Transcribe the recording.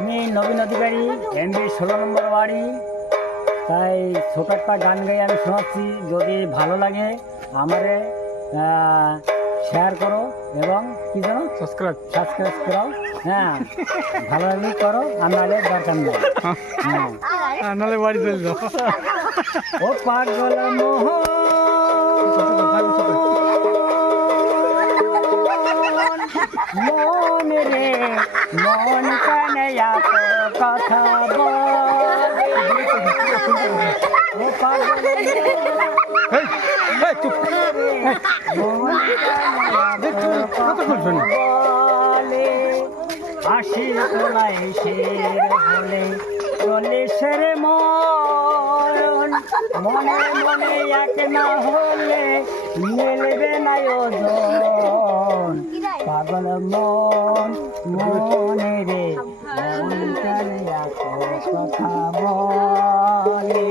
আমি নবীন অধিকারী, এমবি 16 নম্বর বাড়ি। তাই ছোট একটা গান গাই আমি শোনাচ্ছি। যদি ভালো লাগে আমারে শেয়ার করো এবং কি জানো সাবস্ক্রাইব করো। হ্যাঁ, ভালো লাগলে করো, আমি নাহলে দরকার নেই। হ্যাঁ, নাহলে বাড়ি চলে যাও। ও পাগল মোহন মন রে মন কানয়া তো কথা বল। ও পাগল মন কানয়া তো কথা বলে। হাসি তোলাই শের হলে চলে সের মন, মনে মনে এক না হলে মিলবে না ওজন। পাগল মন মনে রে মন কানে কথা বলে।